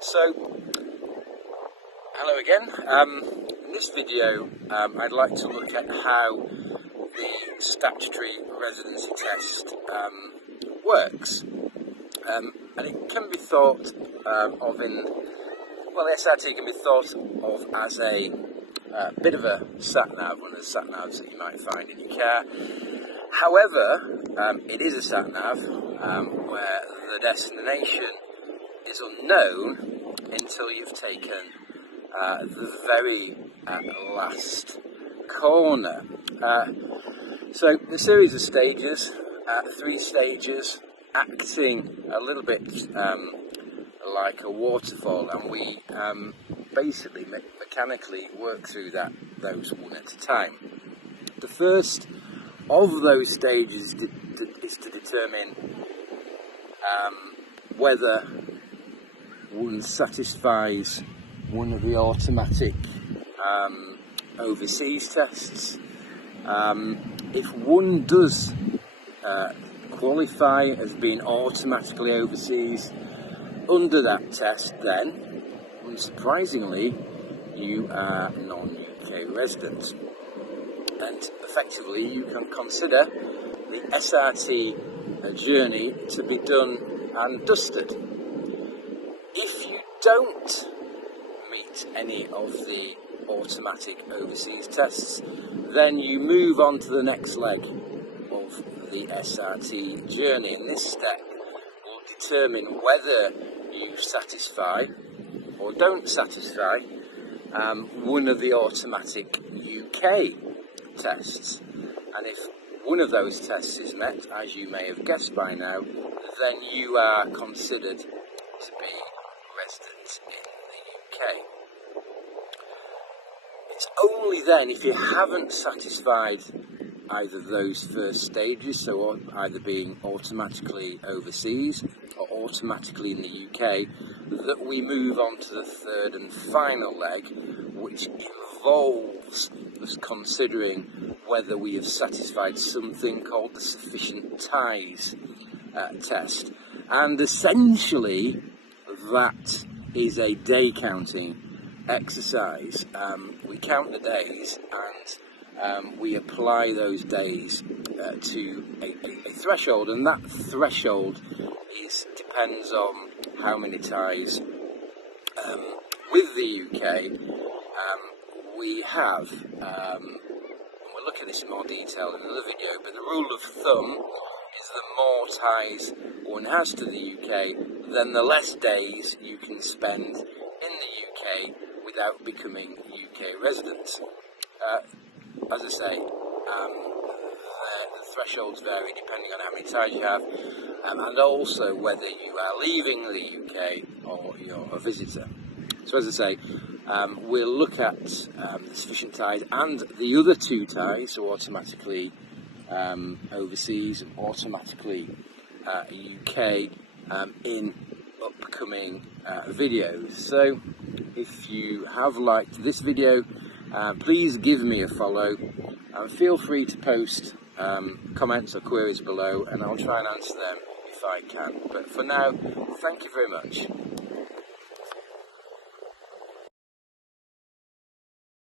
So, hello again. In this video, I'd like to look at how the Statutory Residency Test works. And it can be thought the SRT can be thought of as a bit of a sat-nav, one of the sat-navs that you might find in your car. However, it is a sat-nav where the destination is unknown until you've taken the very last corner. So a series of stages, 3 stages, acting a little bit like a waterfall, and we basically mechanically work through those one at a time. The first of those stages is to determine whether one satisfies one of the automatic overseas tests. If one does qualify as being automatically overseas under that test, then unsurprisingly you are non-UK resident, and effectively you can consider the SRT journey to be done and dusted. If you don't meet any of the automatic overseas tests, then you move on to the next leg of the SRT journey, and this step will determine whether you satisfy or don't satisfy one of the automatic UK tests. And if one of those tests is met, as you may have guessed by now, then you are considered to be resident in the UK. It's only then, if you haven't satisfied either those first stages, so either being automatically overseas or automatically in the UK, that we move on to the third and final leg, which involves us considering whether we have satisfied something called the sufficient ties test. And essentially that is a day counting exercise. We count the days and we apply those days to a threshold, and that threshold depends on how many ties with the UK we have. We'll look at this in more detail in another video, but the rule of thumb is the more ties one has to the UK, then the less days you can spend in the UK without becoming UK residents. As I say, the thresholds vary depending on how many ties you have, and also whether you are leaving the UK or you're a visitor. So as I say, we'll look at the sufficient ties and the other 2 ties, so automatically overseas and automatically UK, in upcoming videos. So if you have liked this video, please give me a follow, and feel free to post comments or queries below, and I'll try and answer them if I can. But for now, thank you very much.